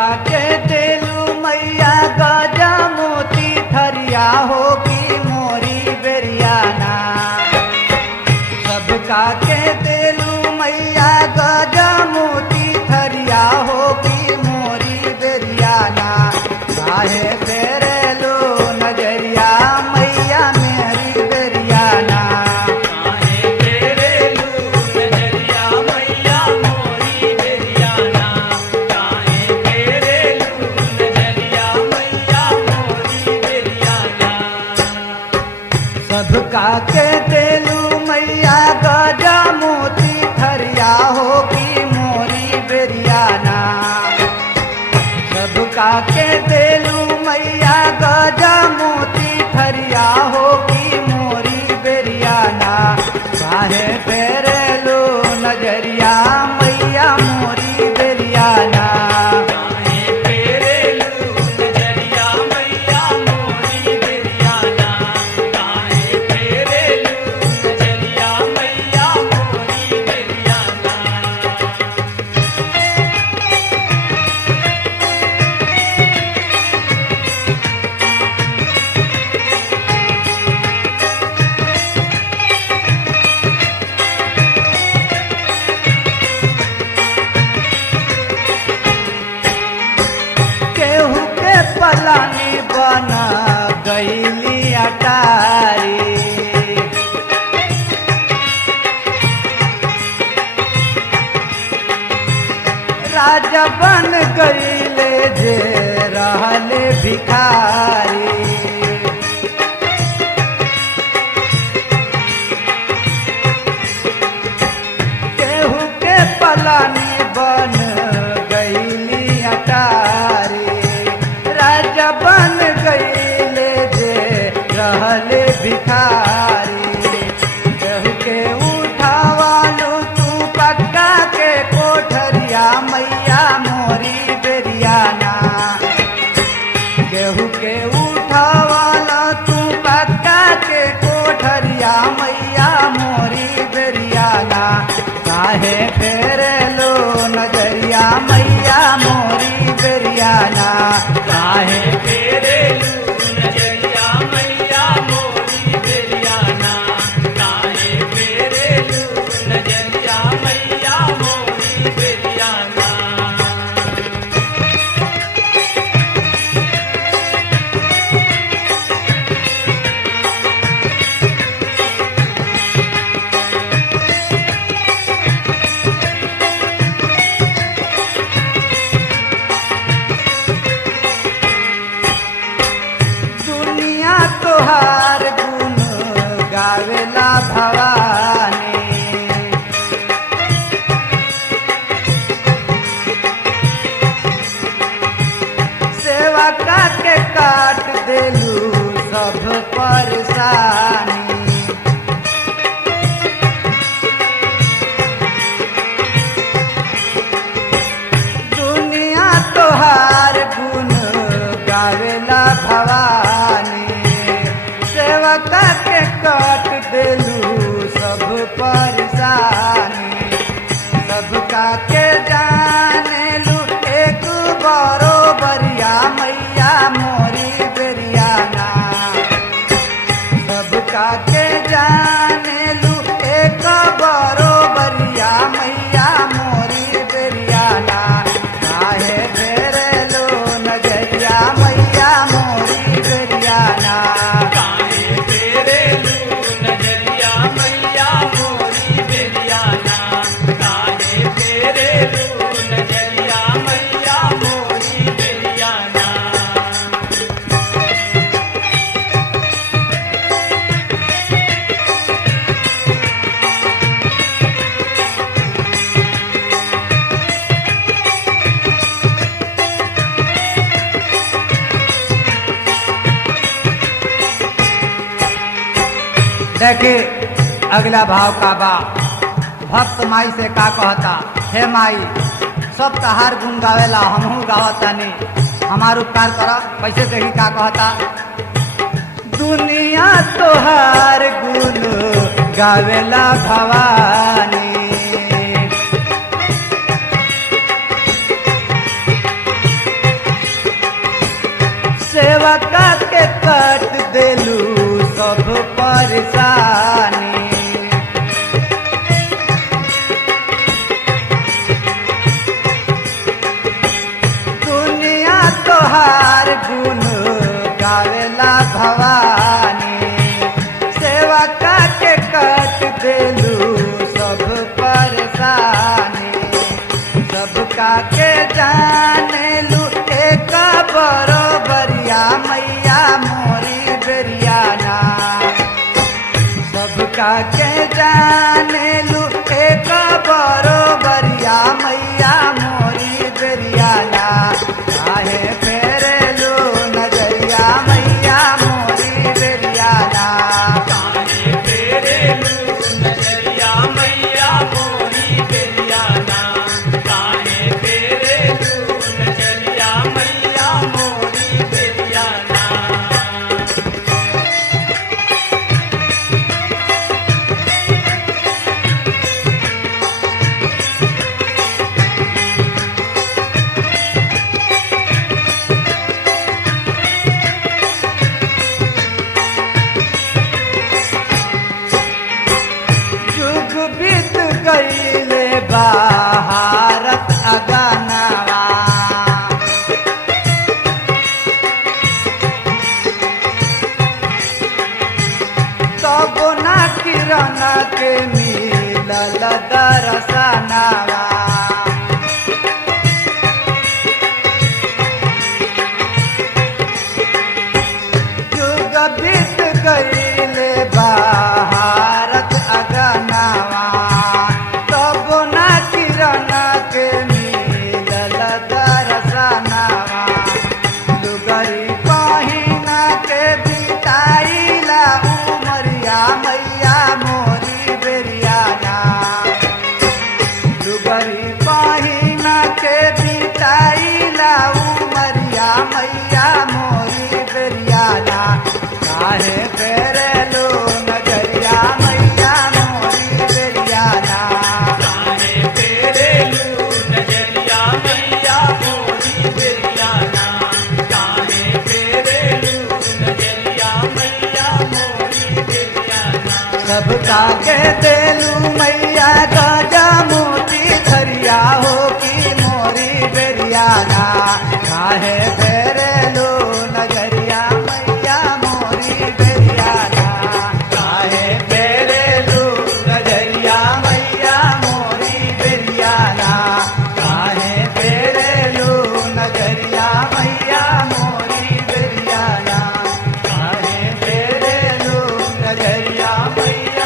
सबका के देलू मैया गजा मोती थरिया होगी मोरी बेरियाना। सबका के देलू मैया गजा मोती थरिया होगी मोरी बेरियाना। काहे तेरे लो नजरिया मैया मेरी बेरियाना। काहे तेरे लू नजरिया मैया मोरी बेरियाना। काहे तेरे लू नजरिया मैया मोरी बेरियाना। सबका के देलू मैया गजा मोती थरिया होगी मोरी बेरियाना। सबका के देलू मैया गजा मोती थरिया होगी मोरी बेरियाना। काहे फेरे लो नजरिया मैया मोरी बेरियाना। काहे तेरे लू नजरिया मैया मोरी बेरियाना। काहे तेरे लू नजरिया मैया मोरी बेरियाना। केहू के पलानी बना गईली अटारी। राजा बन गईले जे रहले भिखारी। केहू के पलानी बन गईली अटारी। राजा बन गईले जे रहले भिखारी। केहू के उठावालू तू पक्का के कोठरिया मैया मोरी बेरियाना। केहू के उठावाला तू पक्का के कोठरिया मैया मोरी बेरियाना। काहे फेरे लो नजरिया मैया मोरी बेरियाना। काहे तेरे लू नजरिया मैया मोरी बेरियाना। काहे तेरे लू नजरिया मैया मोरी बेरियाना। दुनिया तोहार गुण गावेला भवानी। सेवा काटे काट देलू सब परेशानी। दुनिया तोहार गुण गावेला भवानी। सेवका के काट देलू सब परेशानी। सबका के जानेलू एक बरोबरिया मैया मोरी बेरियाना। सबका के जानेलू एक बरोबरिया मैया मोरी बेरियाना। काहे फेरे लो नजरिया मैया मोरी बेरियाना। काहे तेरे लू नजरिया मैया मोरी बेरियाना। काहे तेरे लू नजरिया मैया मोरी बेरियाना। देखे अगला भाव का बा। भक्त माई से का कहता, हे माई सब तहार गुण गावेला हमहू गावतानी, हमार उपकार कर। कैसे देखी का कहता, दुनिया तोहार गुण गावेला भवानी। गईले बाहरत अगनवा तब ना किरण के मिलल दर्शनवा युग बीत गईले बाहरत अगनवा तब ना किरण के मिलल दर्शनवा लुगरी पहिन के बिताइला उमरिया मैया मोरी बेरियाना लुगरी पहिन के बिताइला उमरिया मैया मोरी बेरियाना काहे फेरेलो नजरिया मैया मोरी बेरियाना काहे फेरेलू नजरिया मैया मोरी बेरियाना काहे फेरेलू नजरिया मैया मोरी बेरियाना सबका के देलू मैया गजा मोती धरिया हो की मोरी बेरियाना काहे फेरेलो नजरिया मैया मोरी बेरियाना काहे फेरेलो नजरिया मैया मोरी बेरियाना काहे फेरेलो नजरिया मैया मोरी बेरियाना काहे फेरेलो नजरिया मैया